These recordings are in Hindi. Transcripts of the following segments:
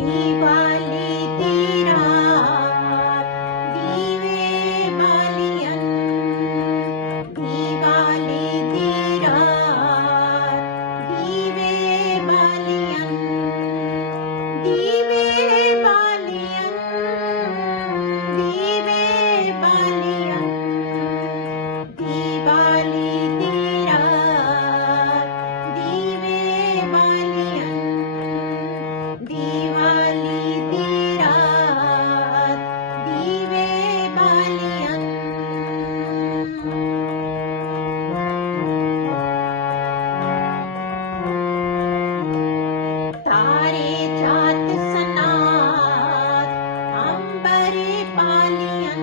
दिवाली दी रात दीवे बालियन, दिवाली दी रात दीवे बालियन, दीवे बालियन, दीवे बालियन, दिवाली दी रात दीवे बालियन, दिवाली दी रात दीवे बालियन। तारे जात सनात अंबरे पालियन,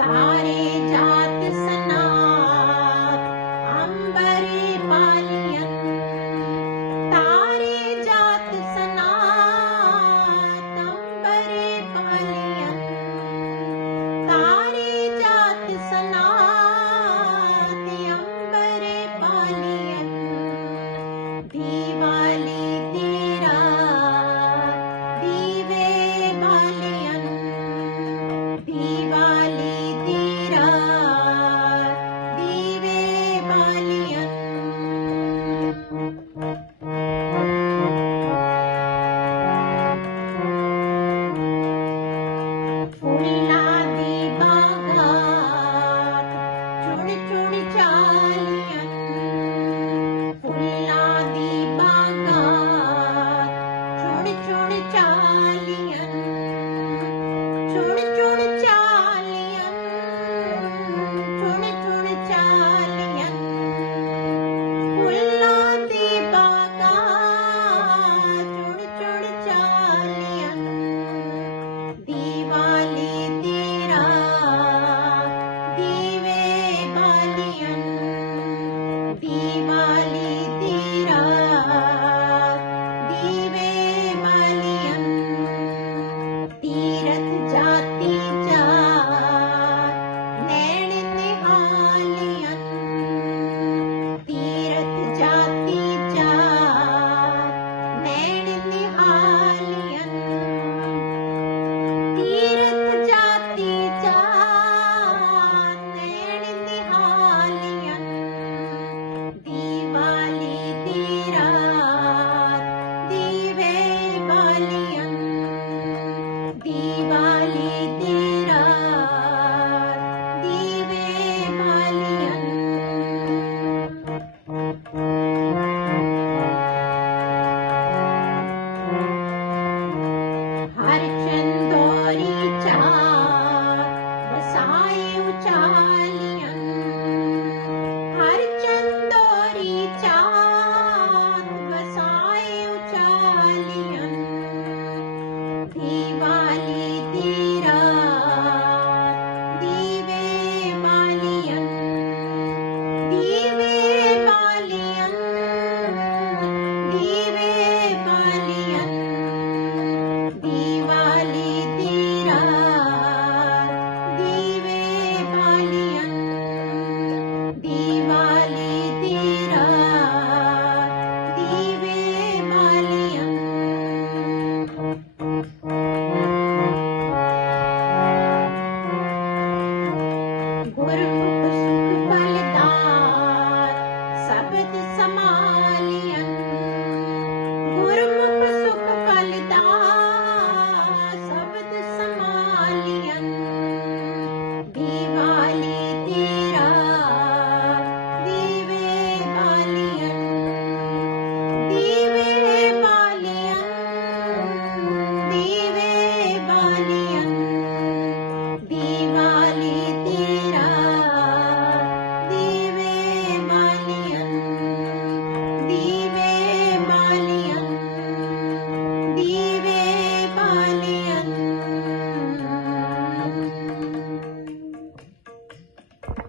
तारे जात सनात अंबरे पालियन, तारे जात सनात अंबरे पालियन, तारे जात सनात अंबरे पालियन, दिवाली दी रात दीवे बालियन, दिवाली दी रात दीवे बालियन। फुल्लां दी बागात चुड़ चुड़ चालियन, फुल्लां दी बागात चुड़ चुड़ चालियन,